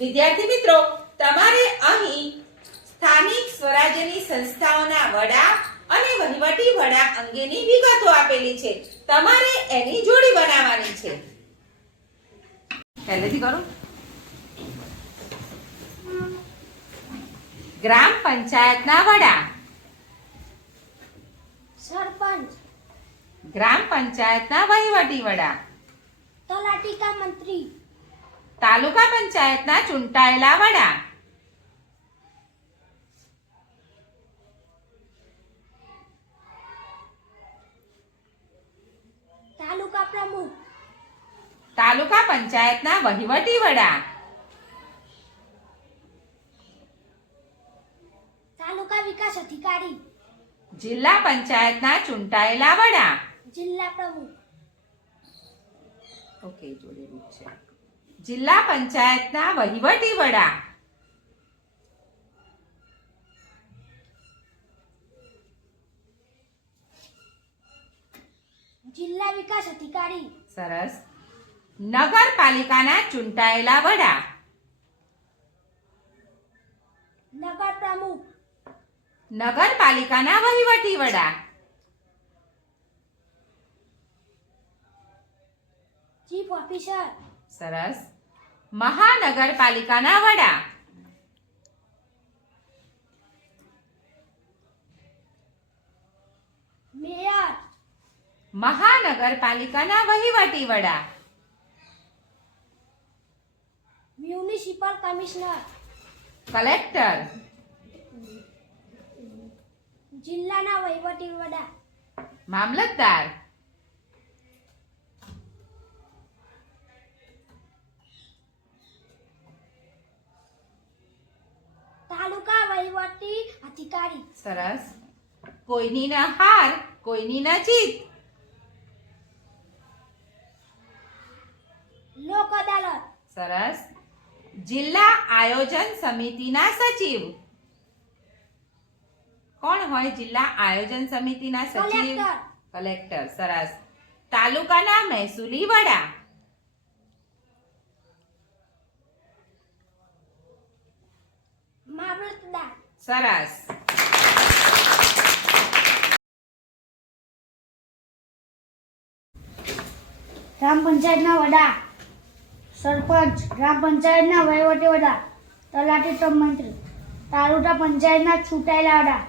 વિદ્યાર્થી મિત્રો, તમારે અહીં સ્થાનિક સ્વરાજ્યની સંસ્થાઓના વડા અને વહીવટી વડા અંગેની વિગતો આપેલી છે. તમારે એની જોડી બનાવવાની છે. પહેલેથી કરો. ગ્રામ પંચાયતના વડા. સરપંચ. ગ્રામ પંચાયતના વહીવટી વડા. તલાટી કા મંત્રી. તાલુકા પંચાયતના ચૂંટાયેલા વડા. તાલુકા પ્રમુખ. તાલુકા પંચાયતના વહીવટી વડા. તાલુકા વિકાસ અધિકારી. જિલ્લા પંચાયતના ચૂંટાયેલા વડા. જિલ્લા પ્રમુખ. ઓકે, જોડેલું છે. જિલ્લા પંચાયતના વહીવટી વડા. જિલ્લા વિકાસ અધિકારી. સરસ. નગરપાલિકાના ચૂંટાયેલા વડા. નગર પ્રમુખ. નગરપાલિકાના વહીવટી વડા. Chief officer. સરસ. મહાનગરપાલિકાના વડા. મેયર. મહાનગરપાલિકાના વહીવટી વડા. Municipal commissioner. કલેક્ટર. જિલ્લાના વહીવટી વડા. મામલતદાર. તાલુકા વહીવટી અધિકારી. સરસ. કોઈની ન હાર, કોઈની ન જીત. લોક અદાલત. સરસ. જિલ્લા આયોજન સમિતિના સચિવ. કોણ હોય જિલ્લા આયોજન સમિતિના સચિવ? કલેક્ટર. કલેક્ટર. સરસ. તાલુકાના મહેસૂલી વડા. મામલતદાર. સરસ. ગ્રામ પંચાયતના વડા. સરપંચ. ગ્રામ પંચાયતના વહીવટી વડા. તલાટી કમ મંત્રી. તાલુકા પંચાયતના ચૂંટાયેલા વડા.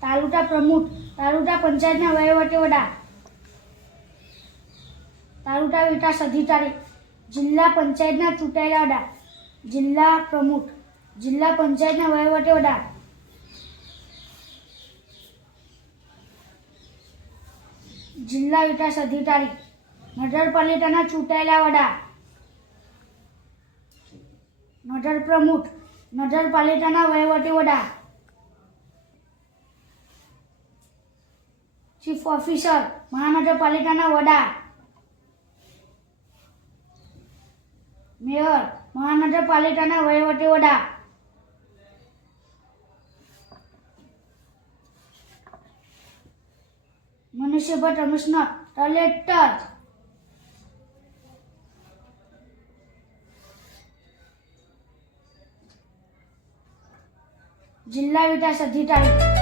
તાલુકા પ્રમુખ. તાલુકા પંચાયતના વહીવટી વડા. તાલુકા વિકાસ અધિકારી. જિલ્લા પંચાયતના ચૂંટાયેલા વડા. જિલ્લા પ્રમુખ. જિલ્લા પંચાયતના વહીવટી વડા. જિલ્લા વિકાસ અધિકારી. નગરપાલિકાના ચૂંટાયેલા વડા. નગર પ્રમુખ. નગરપાલિકાના વહીવટી વડા. Chief officer. મહાનગરપાલિકાના વડા. મેયર. મહાનગરપાલિકાના વહીવટી વડા. Municipal commissioner. કલેક્ટર. જિલ્લા વિકાસ અધિકારી.